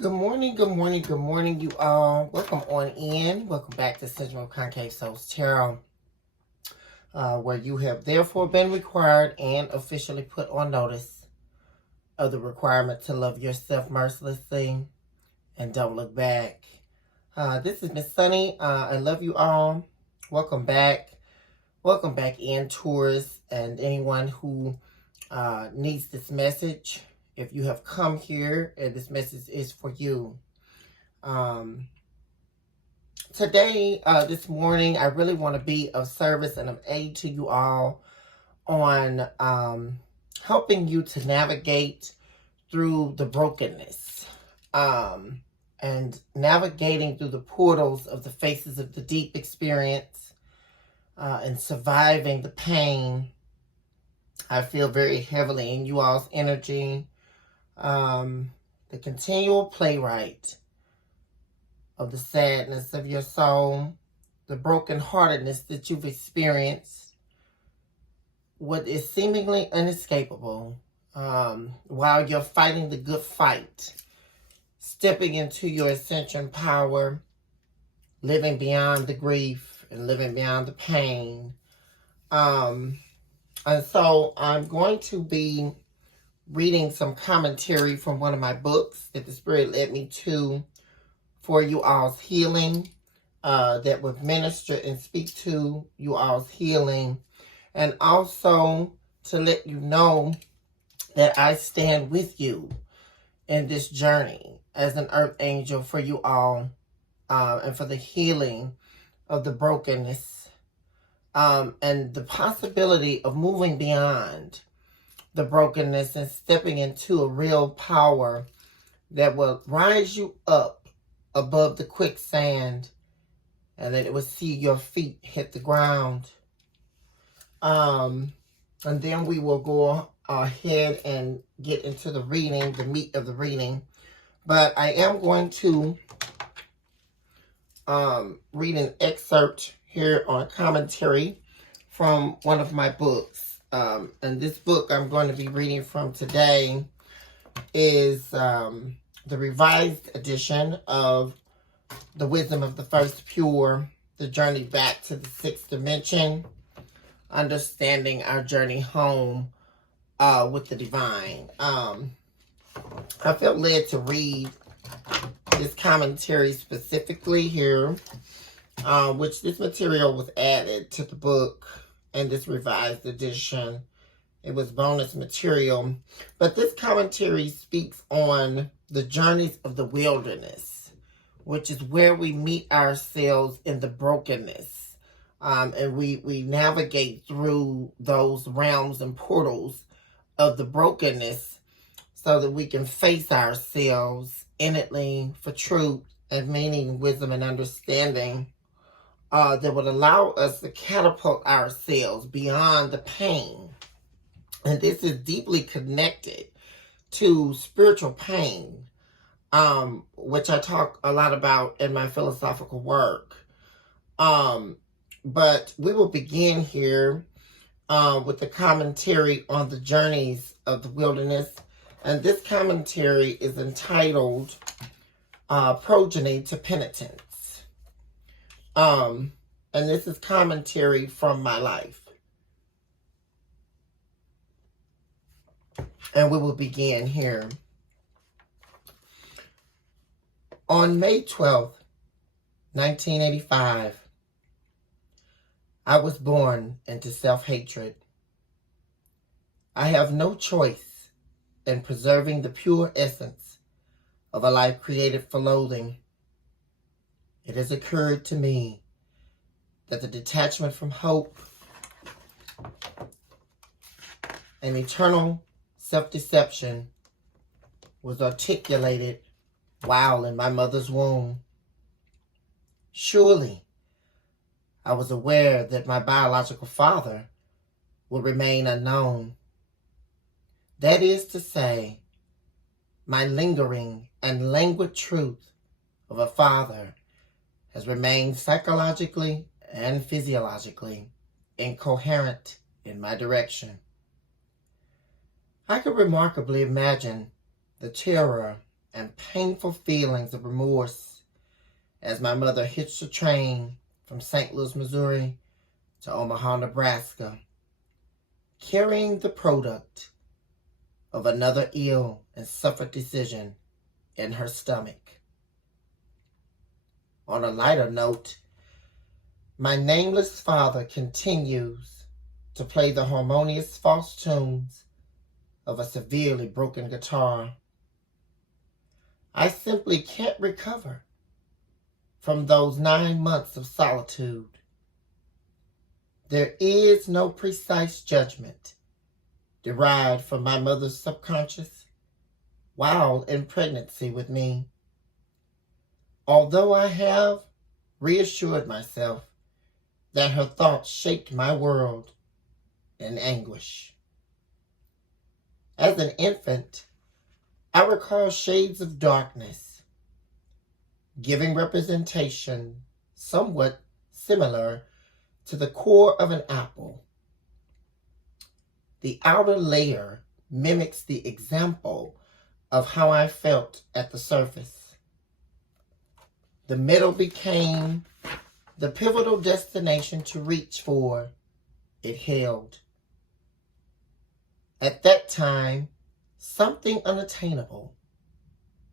Good morning, good morning, good morning, you all. Welcome on in. Welcome back to Central Concave Souls Tarot, where you have therefore been required and officially put on notice of the requirement to love yourself mercilessly and don't look back. This is Miss Sunny. I love you all. Welcome back. Welcome back in, tourists, and anyone who needs this message. If you have come here, and this message is for you. Today, this morning, I really want to be of service and of aid to you all on helping you to navigate through the brokenness and navigating through the portals of the faces of the deep experience and surviving the pain. I feel very heavily in you all's energy. The continual playwright of the sadness of your soul, the brokenheartedness that you've experienced, what is seemingly inescapable, while you're fighting the good fight, stepping into your ascension power, living beyond the grief and living beyond the pain. And so I'm going to be reading some commentary from one of my books that the Spirit led me to for you all's healing, that would minister and speak to you all's healing, and also to let you know that I stand with you in this journey as an earth angel for you all, and for the healing of the brokenness, and the possibility of moving beyond the brokenness and stepping into a real power that will rise you up above the quicksand, and that it will see your feet hit the ground. And then we will go ahead and get into the reading, the meat of the reading. But I am going to read an excerpt here on commentary from one of my books. And this book I'm going to be reading from today is the revised edition of The Wisdom of the First Pure, The Journey Back to the Sixth Dimension, Understanding Our Journey Home with the Divine. I felt led to read this commentary specifically here, which this material was added to the book in this revised edition. It was bonus material. But this commentary speaks on the journeys of the wilderness, which is where we meet ourselves in the brokenness. And we navigate through those realms and portals of the brokenness so that we can face ourselves innately for truth and meaning, wisdom, and understanding that would allow us to catapult ourselves beyond the pain. And this is deeply connected to spiritual pain, which I talk a lot about in my philosophical work. But we will begin here with the commentary on the journeys of the wilderness. And this commentary is entitled Progeny to Penitence. And this is commentary from my life. And we will begin here. On May 12th, 1985, I was born into self-hatred. I have no choice in preserving the pure essence of a life created for loathing. It has occurred to me that the detachment from hope and eternal self-deception was articulated while in my mother's womb. Surely, I was aware that my biological father would remain unknown. That is to say, my lingering and languid truth of a father has remained psychologically and physiologically incoherent in my direction. I could remarkably imagine the terror and painful feelings of remorse as my mother hitched a train from St. Louis, Missouri to Omaha, Nebraska, carrying the product of another ill and suffered decision in her stomach. On a lighter note, my nameless father continues to play the harmonious false tunes of a severely broken guitar. I simply can't recover from those 9 months of solitude. There is no precise judgment derived from my mother's subconscious while in pregnancy with me. Although I have reassured myself that her thoughts shaped my world in anguish. As an infant, I recall shades of darkness, giving representation somewhat similar to the core of an apple. The outer layer mimics the example of how I felt at the surface. The middle became the pivotal destination to reach for. It held, at that time, something unattainable,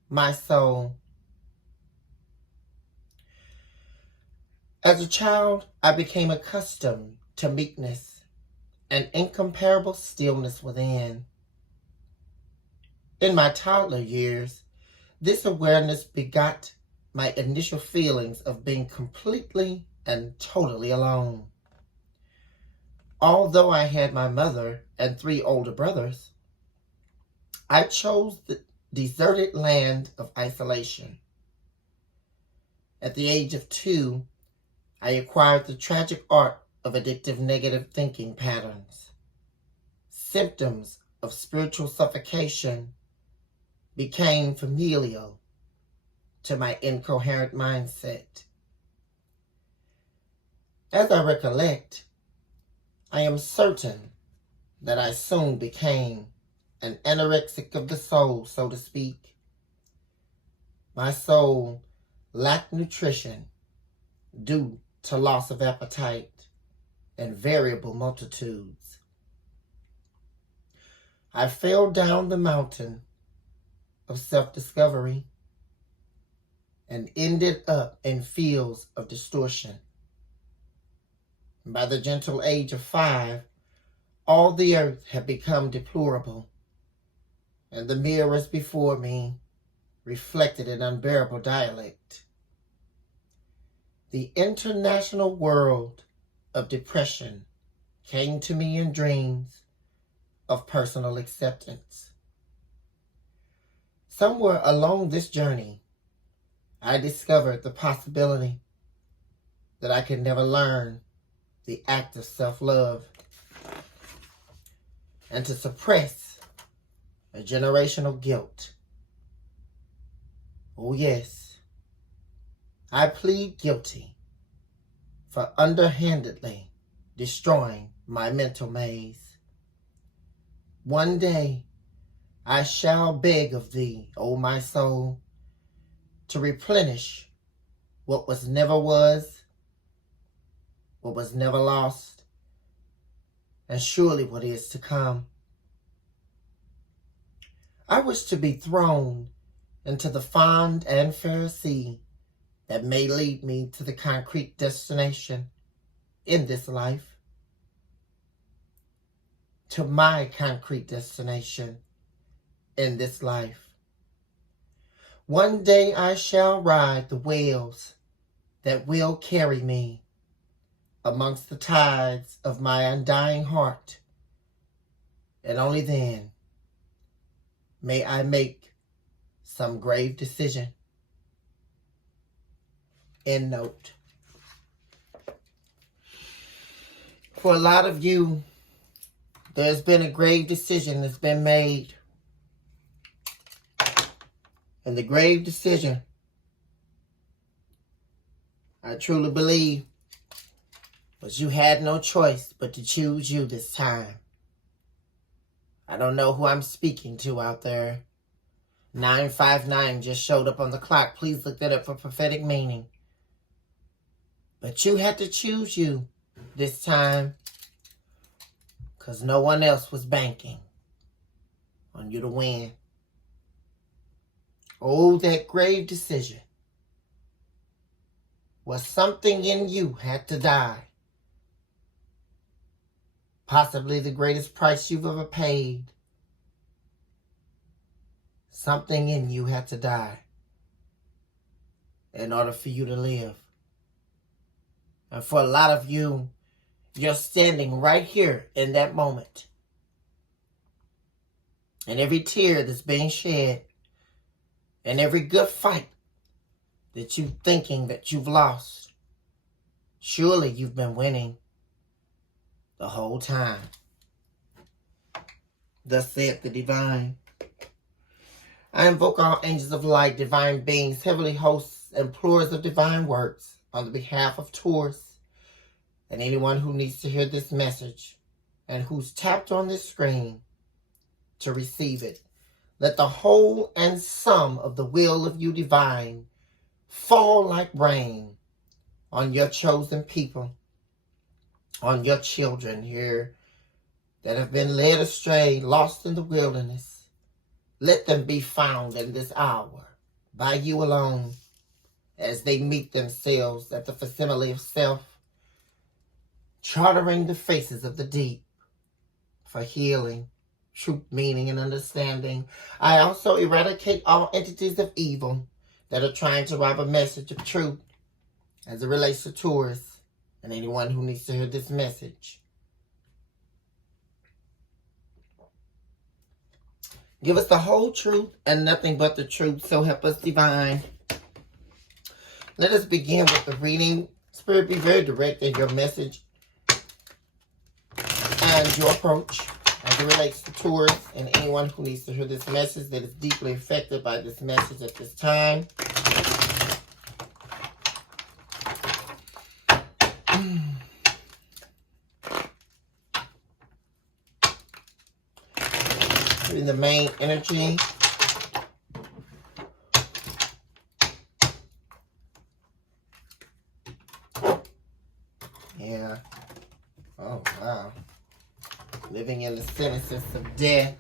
my soul. As a child, I became accustomed to meekness and incomparable stillness within. In my toddler years, this awareness begot my initial feelings of being completely and totally alone. Although I had my mother and 3 older brothers, I chose the deserted land of isolation. At the age of 2, I acquired the tragic art of addictive negative thinking patterns. Symptoms of spiritual suffocation became familial to my incoherent mindset. As I recollect, I am certain that I soon became an anorexic of the soul, so to speak. My soul lacked nutrition due to loss of appetite and variable multitudes. I fell down the mountain of self-discovery and ended up in fields of distortion. By the gentle age of 5, all the earth had become deplorable, and the mirrors before me reflected an unbearable dialect. The international world of depression came to me in dreams of personal acceptance. Somewhere along this journey, I discovered the possibility that I could never learn the act of self-love and to suppress a generational guilt. Oh yes, I plead guilty for underhandedly destroying my mental maze. One day I shall beg of thee, O my soul, to replenish what was never was, what was never lost, and surely what is to come. I wish to be thrown into the fond and fair sea that may lead me to the concrete destination in this life, to my concrete destination in this life. One day I shall ride the whales that will carry me amongst the tides of my undying heart, and only then may I make some grave decision. End note. For a lot of you, there's been a grave decision that's been made. And the grave decision, I truly believe, was you had no choice but to choose you this time. I don't know who I'm speaking to out there. 959 just showed up on the clock. Please look that up for prophetic meaning. But you had to choose you this time, because no one else was banking on you to win. Oh, that grave decision was something in you had to die. Possibly the greatest price you've ever paid. Something in you had to die in order for you to live. And for a lot of you, you're standing right here in that moment. And every tear that's being shed, and every good fight that you're thinking that you've lost, surely you've been winning the whole time. Thus saith the divine. I invoke all angels of light, divine beings, heavenly hosts, and plurals of divine works on the behalf of Taurus and anyone who needs to hear this message and who's tapped on this screen to receive it. Let the whole and sum of the will of you divine fall like rain on your chosen people, on your children here that have been led astray, lost in the wilderness. Let them be found in this hour by you alone as they meet themselves at the facsimile of self, chartering the faces of the deep for healing, truth, meaning, and understanding. I also eradicate all entities of evil that are trying to rob a message of truth as it relates to Taurus and anyone who needs to hear this message. Give us the whole truth and nothing but the truth, so help us divine. Let us begin with the reading. Spirit, be very direct in your message and your approach as it relates to Taurus and anyone who needs to hear this message that is deeply affected by this message at this time. In the main energy. Yeah. Oh, wow. Living in the sentence of death.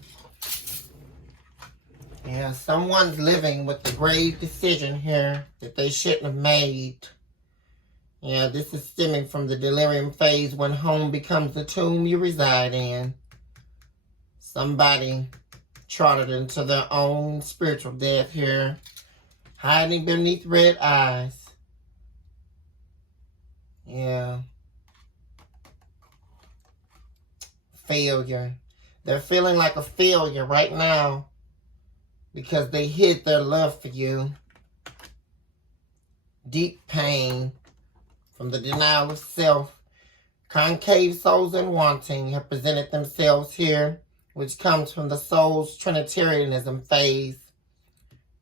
Yeah, someone's living with the grave decision here that they shouldn't have made. Yeah, this is stemming from the delirium phase when home becomes the tomb you reside in. Somebody charted into their own spiritual death here, hiding beneath red eyes. Yeah. Failure. They're feeling like a failure right now because they hid their love for you. Deep pain from the denial of self. Concave souls and wanting have presented themselves here, which comes from the soul's Trinitarianism phase.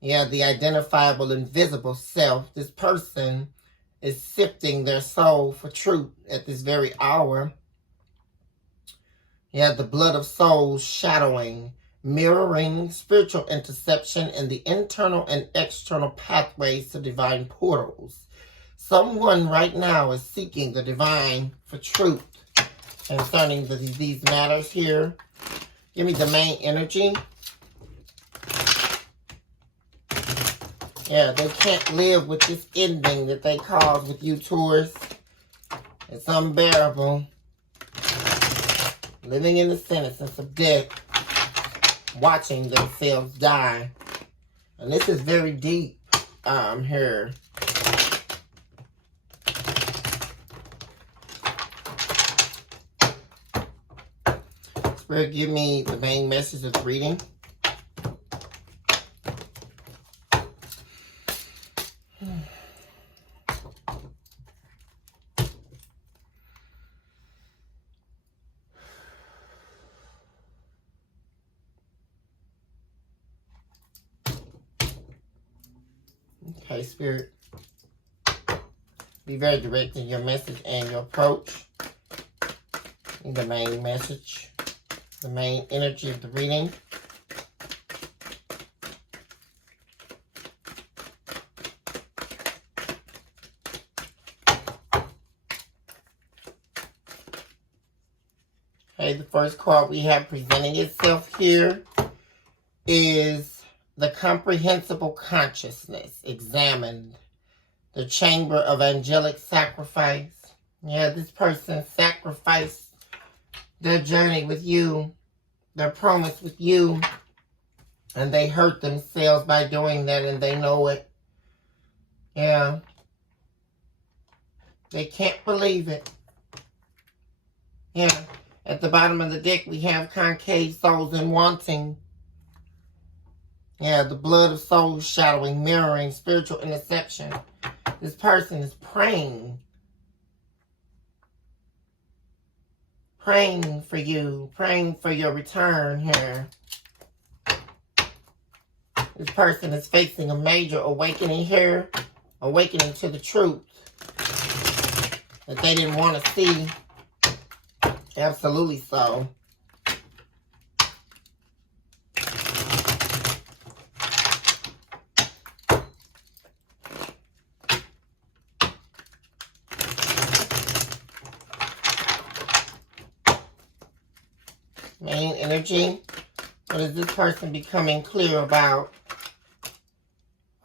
Yeah, the identifiable invisible self. This person is sifting their soul for truth at this very hour. Yeah, the blood of souls shadowing, mirroring spiritual interception in the internal and external pathways to divine portals. Someone right now is seeking the divine for truth concerning these matters here. Give me the main energy. Yeah, they can't live with this ending that they caused with you, Taurus. It's unbearable. Living in the sentence of death. Watching themselves die. And this is very deep here. Spirit, give me the main message of the reading. Okay, Spirit. Be very direct in your message and your approach. The main message. The main energy of the reading. Okay, the first card we have presenting itself here is the comprehensible consciousness. Examine the chamber of angelic sacrifice. Yeah, this person sacrificed their journey with you, their promise with you, and they hurt themselves by doing that, and they know it. Yeah. They can't believe it. Yeah. At the bottom of the deck, we have concave souls and wanting. Yeah, the blood of souls shadowing, mirroring, spiritual interception. This person is praying. Praying for you. Praying for your return here. This person is facing a major awakening here. Awakening to the truth that they didn't want to see. Absolutely so. Main energy. What is this person becoming clear about?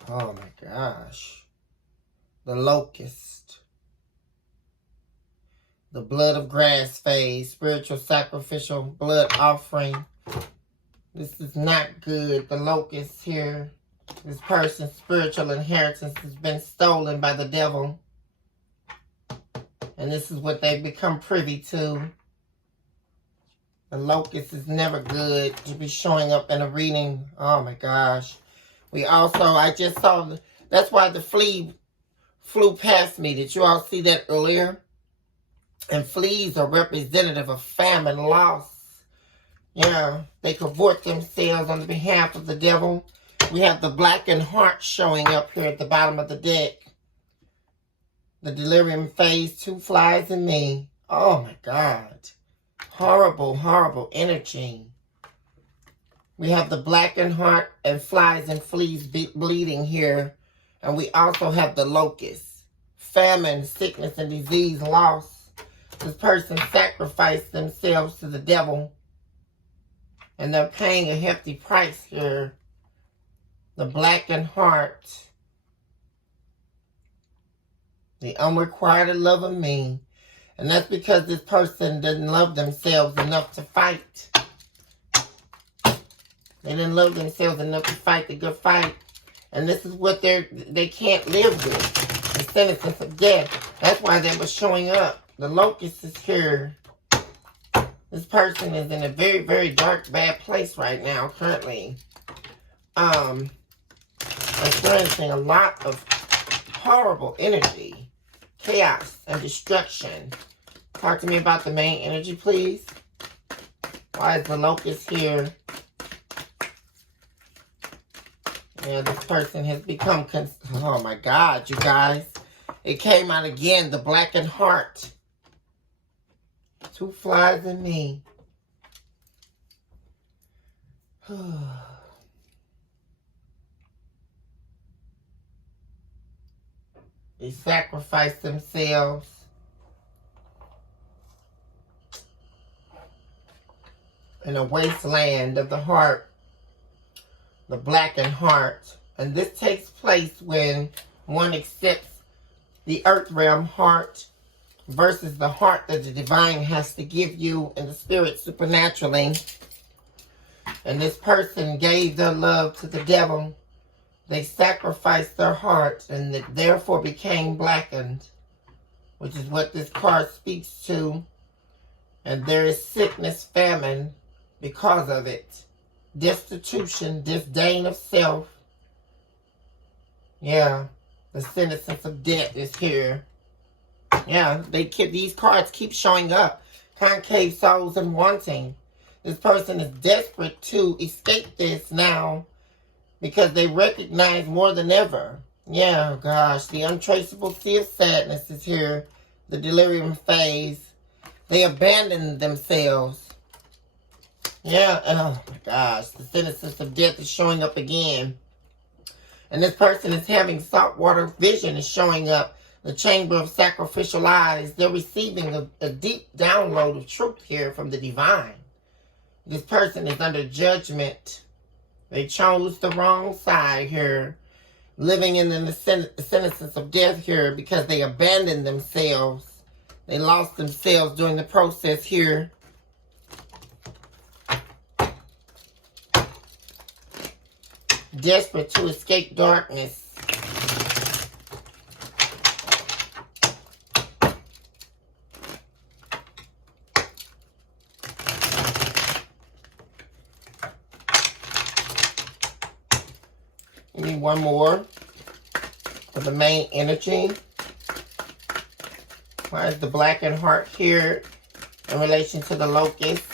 Oh my gosh. The locust. The blood of grass phase. Spiritual sacrificial blood offering. This is not good. The locust here. This person's spiritual inheritance has been stolen by the devil. And this is what they've become privy to. The locust is never good to be showing up in a reading. Oh my gosh. We also, I just saw, that's why the flea flew past me. Did you all see that earlier? And fleas are representative of famine, loss. Yeah, they cavort themselves on behalf of the devil. We have the blackened heart showing up here at the bottom of the deck. The delirium phase, 2 flies in me. Oh my God. Horrible, horrible energy. We have the blackened heart and flies and fleas bleeding here. And we also have the locust. Famine, sickness, and disease, loss. This person sacrificed themselves to the devil. And they're paying a hefty price here. The blackened heart. The unrequited love of me. And that's because this person didn't love themselves enough to fight. They didn't love themselves enough to fight the good fight. And this is what they can't live with. The sentence of death. That's why they were showing up. The locust is here. This person is in a very, very dark, bad place right now, currently. Experiencing a lot of horrible energy, chaos, and destruction. Talk to me about the main energy, please. Why is the locust here? Yeah, this person has become... oh, my God, you guys. It came out again, the blackened heart. 2 flies in me. They sacrificed themselves. In a wasteland of the heart. The blackened heart. And this takes place when one accepts the earth realm heart versus the heart that the divine has to give you in the spirit supernaturally. And this person gave their love to the devil. They sacrificed their heart and therefore became blackened, which is what this card speaks to. And there is sickness, famine because of it. Destitution, disdain of self. Yeah, the sentence of death is here. Yeah, these cards keep showing up. Concave souls and wanting. This person is desperate to escape this now because they recognize more than ever. Yeah, gosh, the untraceable sea of sadness is here. The delirium phase. They abandon themselves. Yeah, oh my gosh, the sentence of death is showing up again. And this person is having saltwater vision is showing up. the chamber of sacrificial eyes. They're receiving a deep download of truth here from the divine. This person is under judgment. They chose the wrong side here, living in the sentence of death here because they abandoned themselves. They lost themselves during the process here. Desperate to escape darkness. We need one more for the main energy. Why is the blackened heart here in relation to the locust?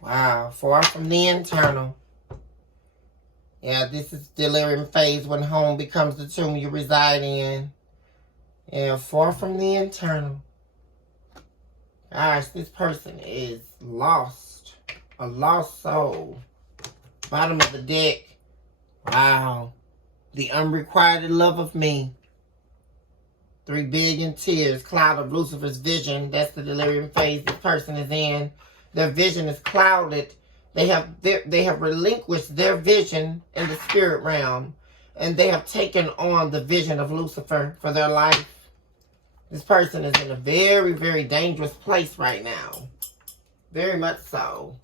Wow, far from the internal. Yeah, this is delirium phase when home becomes the tomb you reside in. Yeah, far from the internal. Gosh, this person is lost. A lost soul. Bottom of the deck. Wow. The unrequited love of me. 3 billion tears. Cloud of Lucifer's vision. That's the delirium phase this person is in. Their vision is clouded. They have relinquished their vision in the spirit realm. And they have taken on the vision of Lucifer for their life. This person is in a very, very dangerous place right now. Very much so.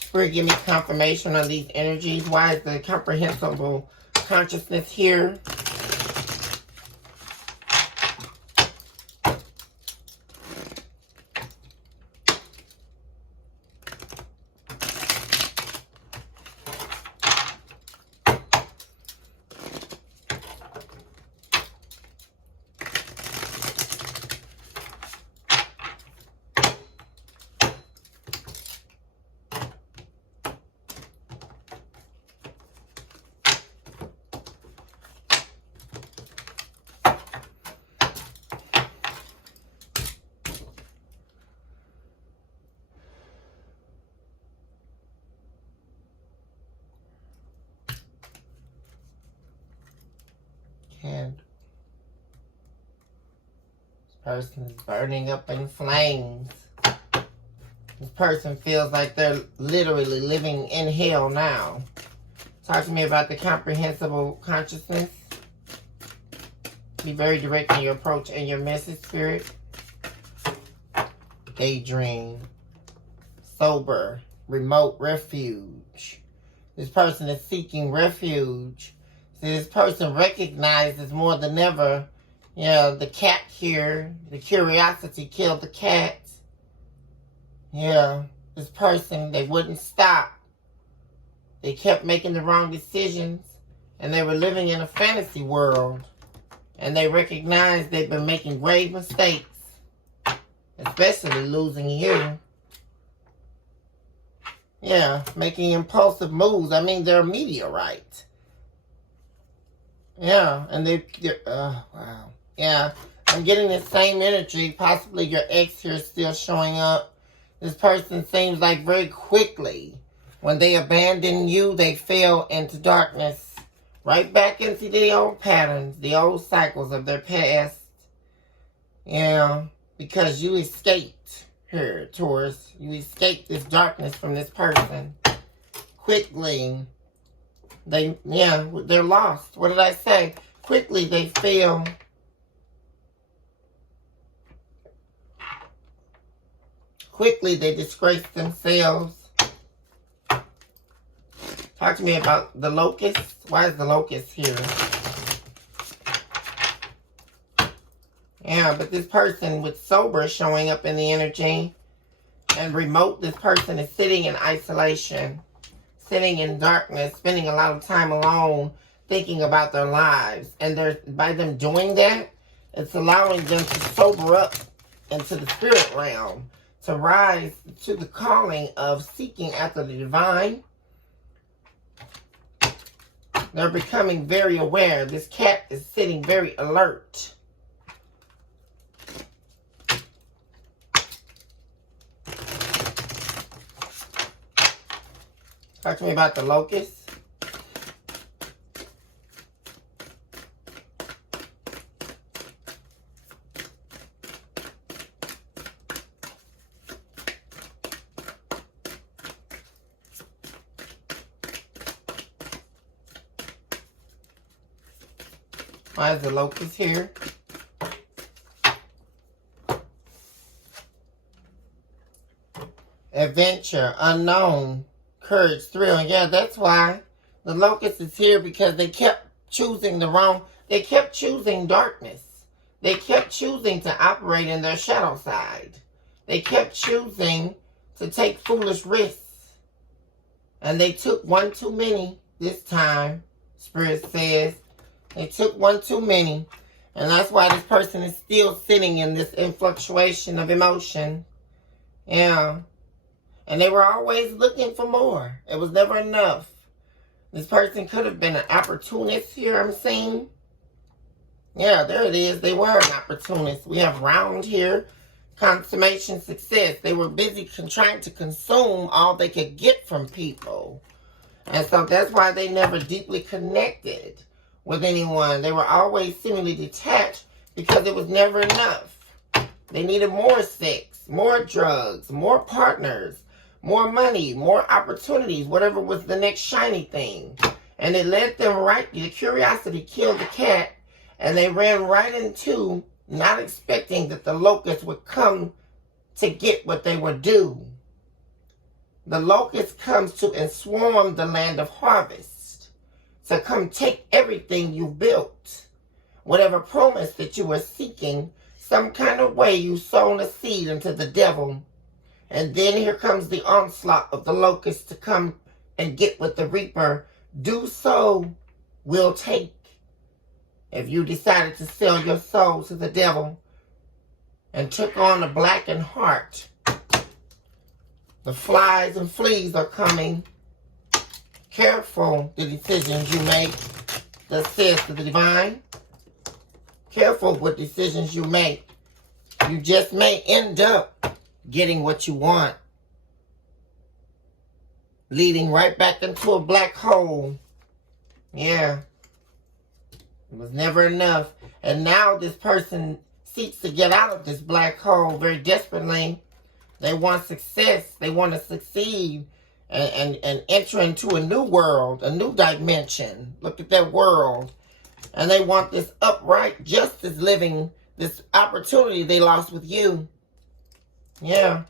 Spirit, give me confirmation on these energies. Why is the comprehensible consciousness here? And this person is burning up in flames. This person feels like they're literally living in hell now. Talk to me about the comprehensible consciousness. Be very direct in your approach and your message, Spirit. Daydream. Sober. Remote refuge. This person is seeking refuge. See, this person recognizes more than ever, the cat here, the curiosity killed the cat. Yeah, this person, they wouldn't stop. They kept making the wrong decisions, and they were living in a fantasy world. And they recognized they've been making grave mistakes, especially losing you. Yeah, making impulsive moves. I mean, they're a meteorite. Yeah, and they're wow. Yeah, I'm getting the same energy. Possibly your ex here is still showing up. This person seems like very quickly, when they abandoned you, they fell into darkness. Right back into the old patterns, the old cycles of their past. Yeah, because you escaped here, Taurus. You escaped this darkness from this person. Quickly. They're lost. What did I say? Quickly they feel. Quickly they disgrace themselves. Talk to me about the locust. Why is the locust here? Yeah, but this person with sober showing up in the energy. And remote, this person is sitting in isolation. Sitting in darkness, spending a lot of time alone, thinking about their lives. And by them doing that, it's allowing them to sober up into the spirit realm, to rise to the calling of seeking after the divine. They're becoming very aware. This cat is sitting very alert. Talk to me about the locusts. Why is the locust here? Adventure, unknown, courage, thrill. Yeah, that's why the locust is here, because they kept choosing they kept choosing darkness. They kept choosing to operate in their shadow side. They kept choosing to take foolish risks. And they took one too many this time, Spirit says. They took one too many. And that's why this person is still sitting in this influctuation of emotion. Yeah. And they were always looking for more. It was never enough. This person could have been an opportunist here, I'm seeing. Yeah, there it is. They were an opportunist. We have round here. Consummation, success. They were busy trying to consume all they could get from people. And so that's why they never deeply connected with anyone. They were always seemingly detached because it was never enough. They needed more sex, more drugs, more partners, more money, more opportunities, whatever was the next shiny thing. And it led them right, the curiosity killed the cat, and they ran right into not expecting that the locusts would come to get what they were due. The locust comes to and swarm the land of harvest, to come take everything you built. Whatever promise that you were seeking, some kind of way you sown a seed into the devil. And then here comes the onslaught of the locust to come and get what the reaper do so will take. If you decided to sell your soul to the devil and took on a blackened heart, the flies and fleas are coming. Careful the decisions you make, thus says the divine. Careful what decisions you make. You just may end up getting what you want, leading right back into a black hole. Yeah. It was never enough. And now this person seeks to get out of this black hole very desperately. They want success. They want to succeed and enter into a new world, a new dimension. Look at that world. And they want this upright justice living, this opportunity they lost with you. Yeah.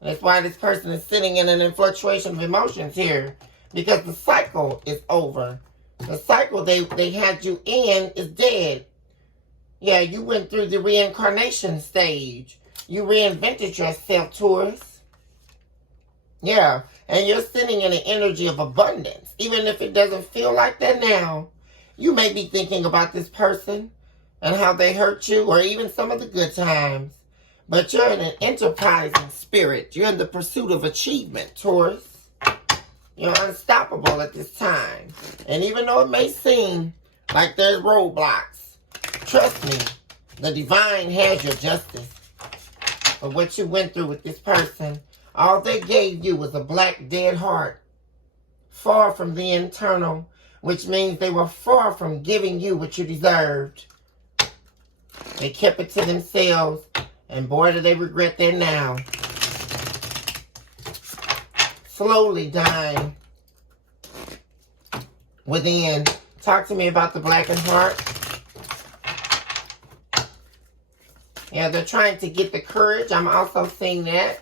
That's why this person is sitting in an influctuation of emotions here. Because the cycle is over. The cycle they had you in is dead. Yeah, you went through the reincarnation stage. You reinvented yourself, Taurus. Yeah, and you're sitting in an energy of abundance. Even if it doesn't feel like that now, you may be thinking about this person and how they hurt you, or even some of the good times. But you're in an enterprising spirit. You're in the pursuit of achievement, Taurus. You're unstoppable at this time. And even though it may seem like there's roadblocks, trust me, the divine has your justice. For what you went through with this person, all they gave you was a black dead heart, far from the internal, which means they were far from giving you what you deserved. They kept it to themselves, and boy, do they regret that now. Slowly dying within. Talk to me about the blackened heart. Yeah, they're trying to get the courage. I'm also seeing that.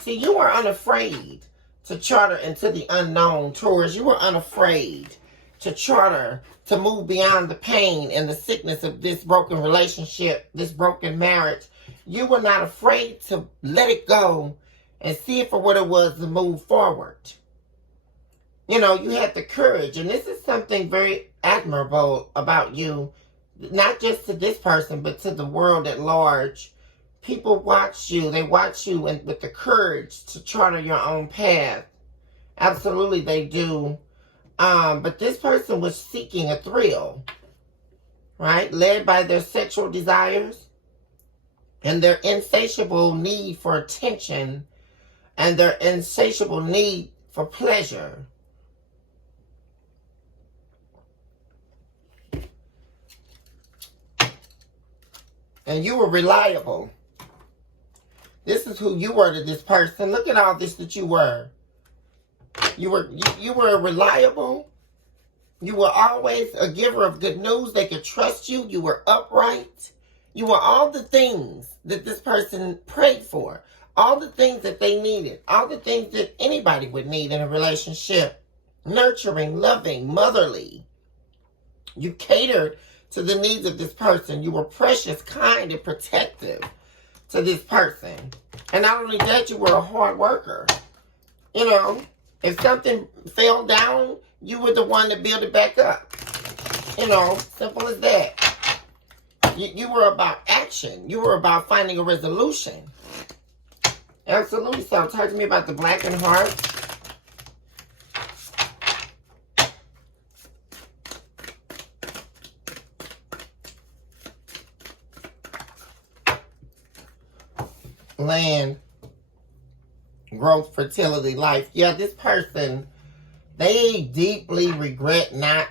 See, you were unafraid to charter into the unknown, Taurus. You were unafraid to charter, to move beyond the pain and the sickness of this broken relationship, this broken marriage. You were not afraid to let it go and see it for what it was and move forward. You know, you had the courage, and this is something very admirable about you, not just to this person, but to the world at large. People watch you. They watch you with the courage to charter your own path. Absolutely, they do. But this person was seeking a thrill, right? Led by their sexual desires and their insatiable need for attention and their insatiable need for pleasure. And you were reliable. This is who you were to this person. Look at all this that you were. You were reliable. You were always a giver of good news. They could trust you. You were upright. You were all the things that this person prayed for. All the things that they needed. All the things that anybody would need in a relationship. Nurturing, loving, motherly. You catered to the needs of this person. You were precious, kind, and protective to this person. And not only that, you were a hard worker. You know, if something fell down, you were the one to build it back up. You know, simple as that. You were about action. You were about finding a resolution. Absolutely. So talk to me about the blackened heart. Land, growth, fertility, life. Yeah, this person, they deeply regret not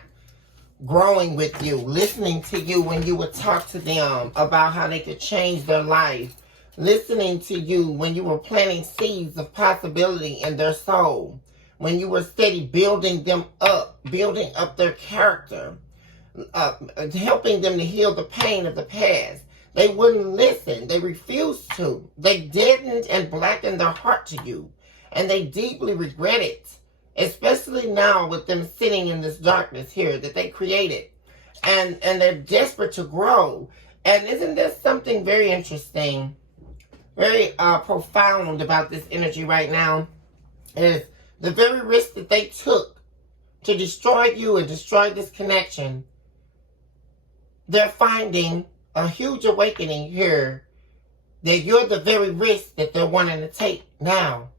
growing with you, listening to you when you would talk to them about how they could change their life, listening to you when you were planting seeds of possibility in their soul, when you were steady building them up, building up their character, helping them to heal the pain of the past. They wouldn't listen. They refused to. They deadened and blackened their heart to you. And they deeply regret it. Especially now with them sitting in this darkness here that they created. And they're desperate to grow. And isn't there something very interesting, very profound about this energy right now? Is the very risk that they took to destroy you and destroy this connection. They're finding a huge awakening here that you're the very risk that they're wanting to take now.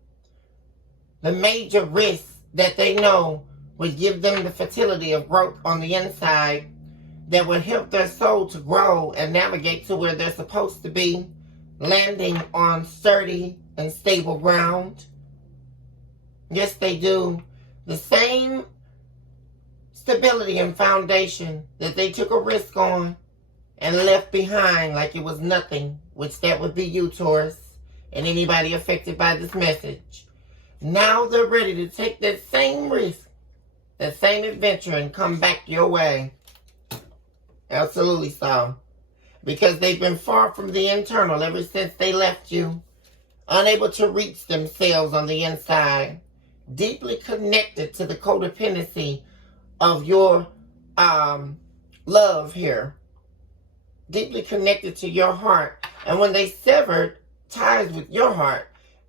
The major risk that they know would give them the fertility of growth on the inside that would help their soul to grow and navigate to where they're supposed to be, landing on sturdy and stable ground. Yes, they do. The same stability and foundation that they took a risk on and left behind like it was nothing, which that would be you, Taurus, and anybody affected by this message. Now they're ready to take that same risk, that same adventure, and come back your way. Absolutely so. Because they've been far from the internal ever since they left you, unable to reach themselves on the inside, deeply connected to the codependency of your love here. Deeply connected to your heart. And when they severed ties with your heart,